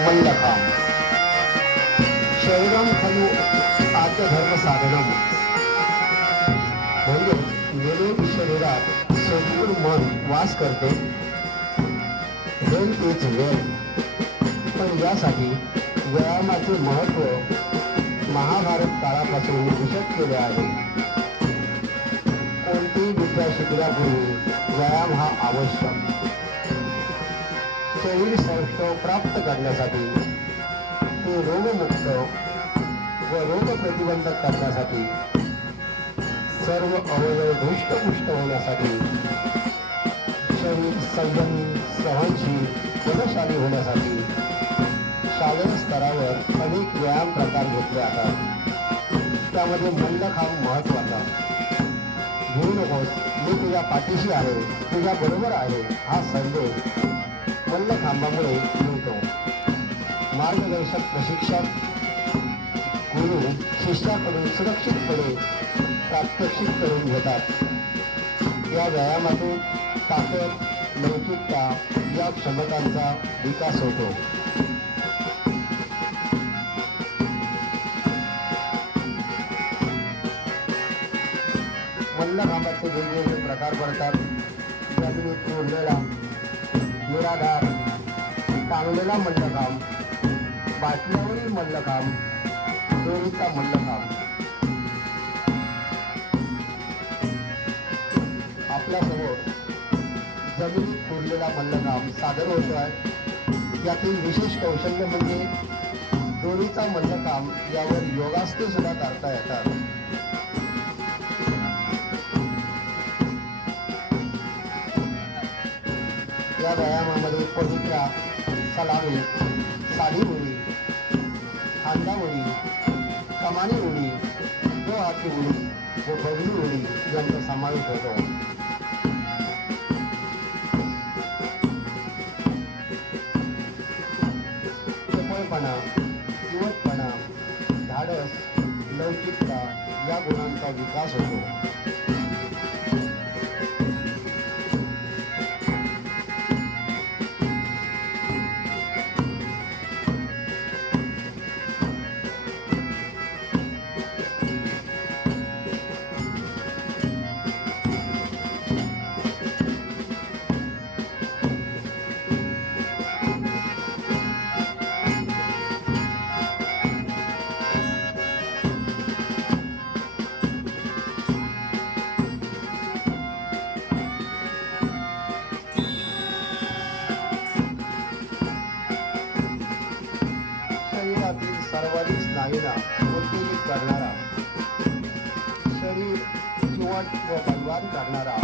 मल्लखांब शरीरम खलु आद्य धर्म साधनम म्हणजे निरोगी शरीरात सद्गुण मन वास करते. Health is wealth. पण यासाठी व्यायामाचे महत्त्व महाभारत काळापासून विशद केले आहे. कोणतीही विद्या शिकण्यापूर्वी व्यायाम हा आवश्यक. शरीर सौष्ठव प्राप्त करण्यासाठी, ते रोगमुक्त व रोग प्रतिबंधक करण्यासाठी, सर्व अवयव धृष्टपुष्ट होण्यासाठी, शरीर संयमी सहनशील बलशाली होण्यासाठी शालेय स्तरावर अनेक व्यायाम प्रकार घेतले जातात. त्यामध्ये मल्लखांब महत्त्वाचा. घेऊ नकोस, मी तुझ्या पाठीशी आहे, तुझ्या बरोबर आहे हा संदेश मल्लखांबामुळे मिळतो. मार्गदर्शक प्रशिक्षक गुरु शिष्याकडून सुरक्षितपणे प्रात्यक्षिक करून घेतात. या व्यायामातून ताकद, लवचिकता या क्षमतांचा विकास होतो. मल्लखांबाचे वेगवेगळे प्रकार पडतात. जमिनीत कोरलेला, निराधार, ताणलेला मल्लखांब, बाटल्यावरील मल्लखांब, दोरीचा मल्लखांब. आपल्यासमोर जमिनीत कोरलेला मल्लखांब सादर होतो आहे. यातील विशेष कौशल्य म्हणजे दोरीचा मल्लखांब यावर योगासने सुद्धा करता येतात. या व्यायामामध्ये पवित्रा, सलामी, साधी उडी, खांदा उडी, कमानी उडी, दो हाती उडी व बगली उडी यांचा समावेश होतो. चपळपणा, चिवटपणा, धाडस, लवचिकता या गुणांचा विकास होतो. शरीरातील सर्वाधिक स्नायूंना उत्तेजित करणारा, शरीर चिवट व बलवान करणारा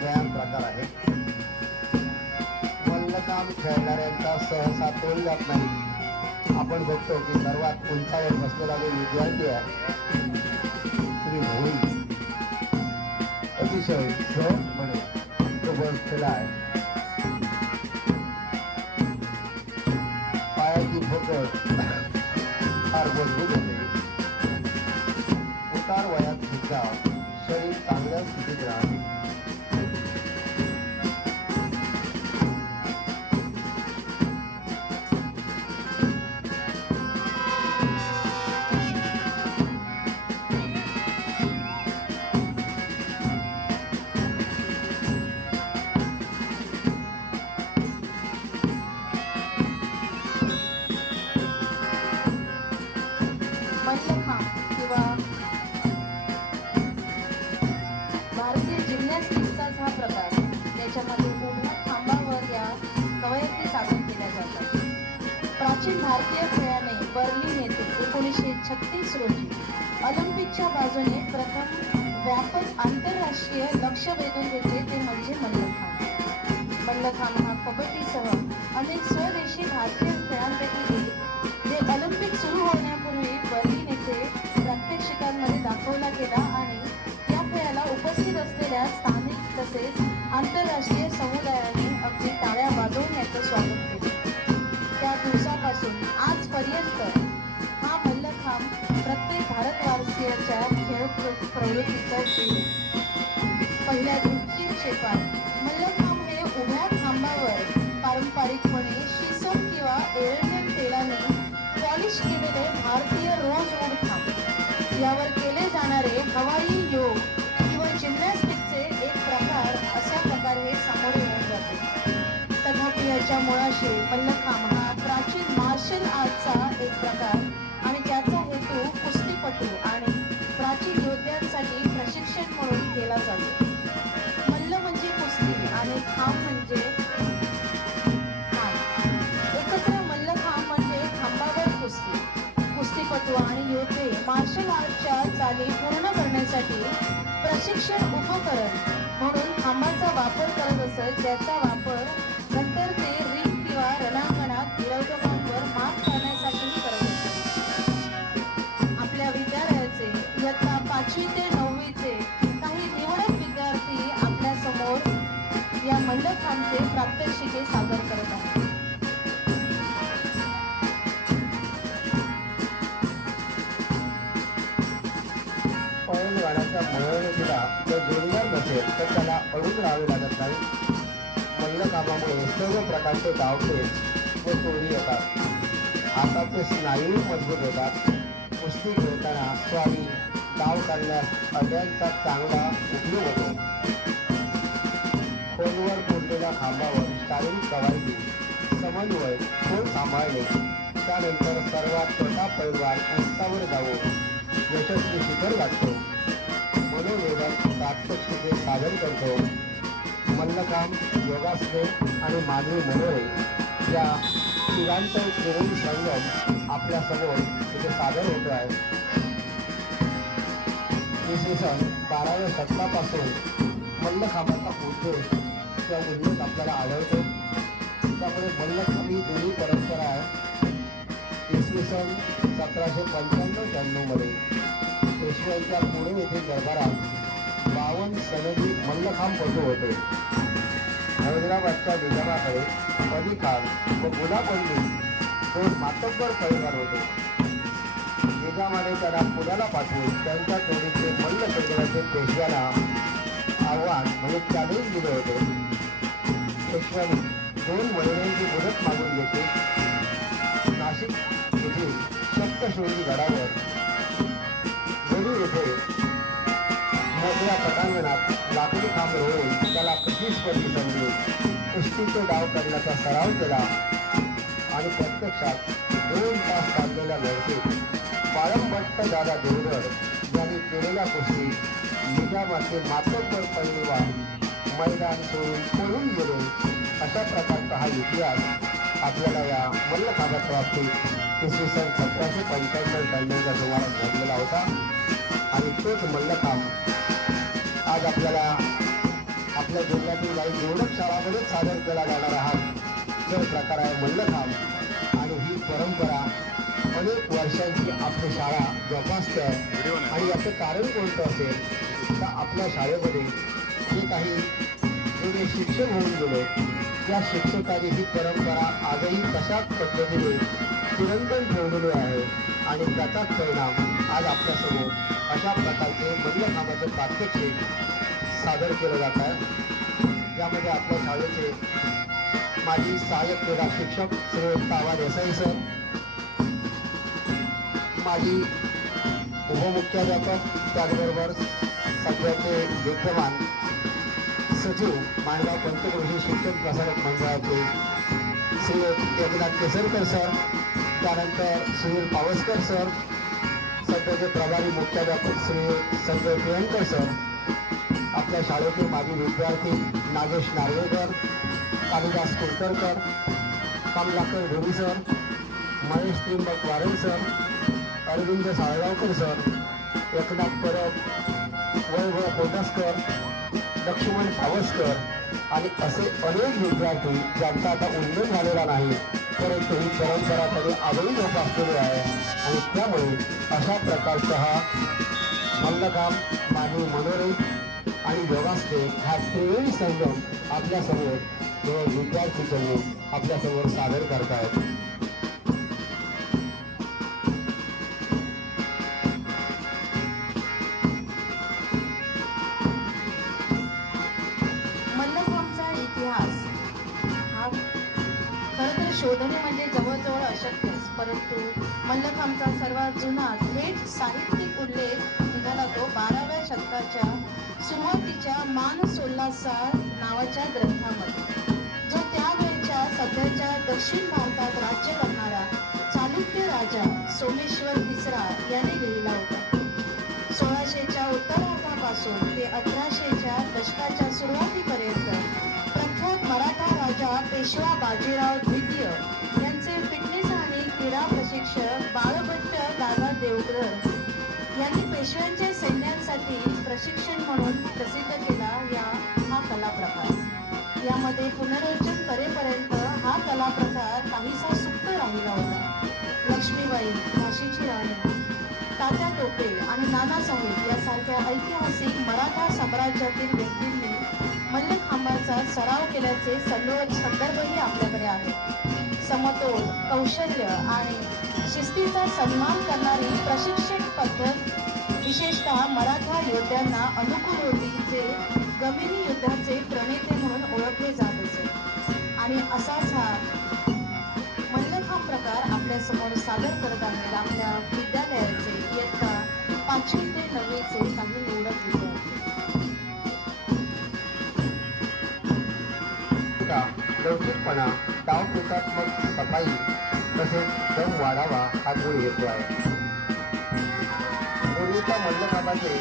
व्यायाम प्रकार आहे. मल्लखांब खेळणाऱ्यांचा सहसा तोल जात नाही. आपण बघतो की सर्वात उंचावर बसलेला जो विद्यार्थी आहे श्री भोई, अतिशय सहजपणे तो बसलेला आहे. पायाची भोकड फार मजबूत होते. उतार वयात सुद्धा शरीर चांगल्या स्थितीत राहते. मल्लखांब किंवा भारतीय जिम्नॅस्टिक्सचाच हा प्रकार. त्याच्यामध्ये उभ्या खांबावर या कवायती सादर केल्या जातात. प्राचीन भारतीय खेळाने बर्लिन येथे 1936 रोजी ऑलिम्पिकच्या बाजूने प्रथम व्यापक आंतरराष्ट्रीय लक्ष वेधून घेतले, ते म्हणजे मल्लखांब. मल्लखांब हा कबड्डीसह अनेक स्वदेशी भारतीय खेळांपैकी एक, जे ऑलिम्पिक सुरू होण्यापूर्वी बर्लिन येथे प्रात्यक्षिकांमध्ये दाखवला गेला आणि या खेळाला उपस्थित असलेल्या स्थानिक तसेच आंतरराष्ट्रीय समुदायाने अगदी टाळ्या वाजवून याचं स्वागत केले. त्या दिवसापासून आजपर्यंत हा मल्लखांब प्रत्येक भारतवासीयाच्या खेळ प्रवृत्तीचा जीव. पहिल्या दृष्टी क्षेत्रात मल्लखांब हे उभ्या खांबावर पारंपरिकपणे शिसम किंवा एरंडल यावर केले जाणारे हवाई योग किंवा जिम्नॅस्टिकचे एक प्रकार अशा प्रकारे हे सामोरे येऊन जाते. तथापि याच्या मुळाशी मल्लखांब हा प्राचीन मार्शल आर्टचा एक प्रकार आणि त्याचा हेतू कुस्तीपटू आणि प्राचीन योद्ध्यांसाठी प्रशिक्षण म्हणून केला जातो. मल्ल म्हणजे कुस्ती आणि खांब म्हणजे एकत्र मल्लखांब म्हणजे खांबावर कुस्ती. कुस्तीपटू आणि योद्धे मार्शल आर्टच्या चाली पूर्ण करण्यासाठी प्रशिक्षण उपकरण म्हणून खांबाचा वापर करत असत, ज्याचा वापर नंतर ते रिंग किंवा रणांगणात विरोधकांवर मात करण्यासाठीही करत असत. आपल्या विद्यालयाचे इयत्ता 5वी ते 9वीचे काही निवडक विद्यार्थी आपल्या समोर या मल्लखांबचे प्रात्यक्षिके सादर करत आहेत. पळणगाण्याच्या मिळवणुकीला जर जोडीदार नसेल तर त्याला अडून राहावे लागत नाही. मल्लखांबामुळे सर्व प्रकारचे डावपेच व तोडी येतात. हाताचे स्नायू मजबूत होतात. कुस्ती खेळताना स्वारी डाव काढण्यास अड्यांचा चांगला उपयोग होतो. खोलवर कोरलेल्या खांबावर शारीरिक कवायती, समन्वय, खोल सांभाळणे, त्यानंतर सर्वात छोटा पैलवान उंचावर जाऊन यशस्वी शिखर गाठतो. मनोवेदक प्रात्यक्षिके सादर करतो. मल्लखांब, योगासने आणि मानवी मनोरे या तिघांचा एक त्रिवेणी संगम आपल्या समोर इथे सादर होतो आहे. इसवी सन 12व्या शतकापासून मल्लखांबाचा उद्देश किंवा उल्लेख आपल्याला आढळतो. त्यामध्ये मल्लखांब ही देवी परंपरा आहे. इसवी सन 1795-96 मध्ये पेशव्यांच्या पुणे येथील दरबारात 52 सनदी मल्लखांबपटू होते. हैदराबादच्या निजामाकडे अली खान व गुलाबंदी 2 मातब्बर पैलवान होते. निजामाने त्यांना पुण्याला पाठवून त्यांच्या जोडीचे मल्ल खेळण्याचे पेशव्याला आव्हान म्हणजे चॅलेंज दिले होते. पेशव्यांनी 2 महिन्यांची मुदत मागून घेतली. नाशिक येथील सप्तशृंगी गडावर गडी येथे मोठ्या पटांगणात लाकडी खांब रोवून त्याला प्रतिस्पर्धी समजून कुस्तीचे डाव करण्याचा सराव केला आणि प्रत्यक्षात 2 तास चाललेल्या लढतीत बाळंभट्ट दादा देवधर यांनी केलेल्या कुस्तीत निजामाचे मातब्बर पैलवान मैदान सोडून पळून गेले. अशा प्रकारचा हा इतिहास आपल्याला या मल्लखांबाच्या बाबतीत इसवी सन 1795 दरम्यानच्या सुमारास घडलेला होता. आणि तोच मल्लखांब आज आपल्याला आपल्या जिल्ह्यातील काही निवडक शाळांमध्येच सादर केला जाणारा हा खेळ प्रकार आहे मल्लखांब. आणि ही परंपरा अनेक वर्षांची आपली शाळा जोपासते आहे. आणि याचं कारण कोणतं असेल तर आपल्या शाळेमध्ये जे काही जुने शिक्षक होऊन गेले त्या शिक्षकांनी ही परंपरा आजही तशाच पद्धतीने चिरंतन ठेवलेली आहे. आणि त्याचाच परिणाम आज आपल्यासमोर अशा प्रकारचे मल्लखांबाचे प्रात्यक्षिक सादर केलं जात आहे. यामध्ये आपल्या शाळेचे माजी सहाय्यक क्रीडा शिक्षक श्री तावा देसाई सर, माजी उपमुख्याध्यापक, त्याचबरोबर सध्याचे विद्यमान सचिव माणगाव पंचक्रोशी शिक्षण प्रसारक मंडळाचे श्री एकनाथ केसरकर सर, त्यानंतर सुनील पावसकर सर, सध्याचे प्रभारी मुख्याध्यापक श्री संजय प्रियंकर सर, आपल्या शाळेचे माजी विद्यार्थी Nagesh Narvekar, Kalidas Kulkarnkar, Kamalakar Dhori sir, Mahesh Trimbak Warel sir, Arvind Salgaonkar sir, Eknath Parab, Vaibhav Kotaskar, Laxman Pawaskar आणि असे अनेक विद्यार्थी ज्यांचा आता उल्लेख झालेला नाही, परंतु ही परंपरा कधी आजही जोपासलेली आहे. आणि त्यामुळे अशा प्रकारचा हा मल्लखांब, मानवी मनोरे आणि योगासने हा त्रिवेणी संगम आपल्यासमोर केवळ विद्यार्थी आपल्यासमोर सादर करतायत. मल्लखांबचा इतिहास हा खरं तर शोधणे म्हणजे जवळजवळ अशक्यच, परंतु मल्लखांबचा सर्वात जुना थेट साहित्यिक उल्लेख निघाला तो 12व्या शतकाच्या सुरुवातीच्या मानसोल्लासार नावाच्या ग्रंथामध्ये, जो त्यावेळच्या सध्याच्या दक्षिण भारतात राज्य करणारा चालुक्य राजा सोमेश्वर तिसरा याने लिहिला होता. 1600च्या उत्तरार्धापासून ते 1800च्या दशकाच्या सुरुवातीपर्यंत प्रख्यात मराठा राजा पेशवा बाजीराव द्वितीय यांचे फिटनेस आणि क्रीडा प्रशिक्षक बाळभट्ट दादा देवकर यांनी पेशव्यांच्या सैन्यांसाठी प्रशिक्षण म्हणून प्रसिद्ध केला हा कला प्रकार. यामध्ये पुनरुज्जीवन करेपर्यंत हा कला प्रकार काहीसा सुप्त राहिला होता. लक्ष्मीबाई, झाशीची राणी, तात्या टोपे आणि नानासाहेब यासारख्या ऐतिहासिक मराठा साम्राज्यातील व्यक्तींनी मल्लखांबाचा सराव केल्याचे संदर्भही आपल्याकडे आहेत. समतोल, कौशल्य आणि शिस्तीचा सन्मान करणारी प्रशिक्षण पद्धत विशेषतः मराठा योद्ध्यांना अनुकूल होती, जे गमिनी युद्धाचे प्रणेते म्हणून ओळखले जात असे. आणि असाच हा मल्लखांब प्रकार आपल्या समोर सादर करत आहेत आपल्या विद्यालयाचे इयत्ता 5वी ते 9वीचे काही निवडक विद्यार्थी. लवचिकपणा, डावपेचात्मक सफाई तसेच दम वाढावा हा गुण येतो आहे. पूर्वीच्या मल्लखांबाचे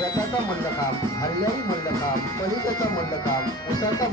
यथाचा मल्लखांब, हल्ल्याई मल्लखांब, कलिकाचा मल्लखांब, उसाचा